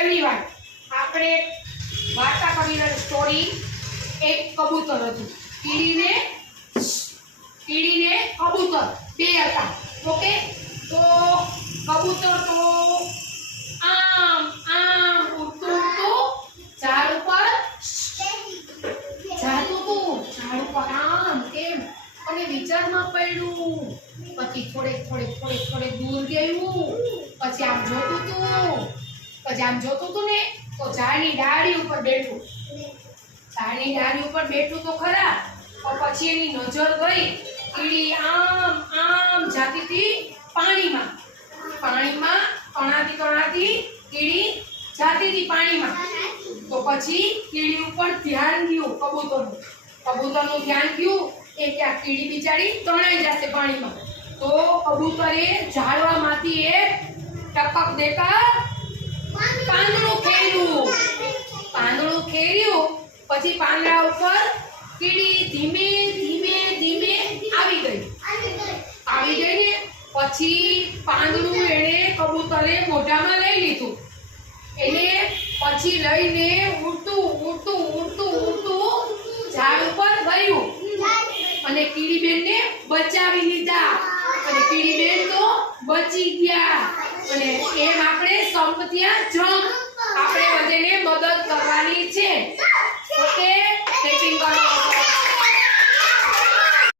પહેલી વાત આપણે વાર્તા કરી સ્ટોરી એક કબૂતર હતું કીડીને કબૂતર બે હતા ઓકે તો કબૂતર તો આમ આમ ઉડતું ઝાડ ઉપર જાતું હતું ઝાડ ઉપર આમ એમ અને વિચારમાં પડ્યું પછી થોડે દૂર ગયું પછી આમ જોતું હતું ને તો ઝાડની ડાળી ઉપર બેઠું તો ખરા પણ પછી એની નજર ગઈ કીડી આમ આમ જાતી હતી પાણીમાં તણાતી કીડી જાતી હતી પાણીમાં તો પછી કીડી ઉપર ધ્યાન ગયું કબૂતરનું ધ્યાન ગયું એ કે આ કીડી બિચારી તણાઈ જશે પાણીમાં તો કબૂતરે ઝાડવામાંથી એક ટપક દેતા પાંદડું ખેર્યું પછી પાંદડા ઉપર કીડી ધીમે ધીમે આવી ગઈ ને પછી પાંદડું એને કબૂતરે મોઢામાં લઈ લીધું એને પછી લઈને ઉડતું ઝાડ ઉપર ગયું અને કીડીબેનને બચાવી લીધા અને કીડીબેન તો બચી ગયા અને એમ આપણે સંપત્તિયા જંગ આપણે બધાને મદદ કરવાની છે।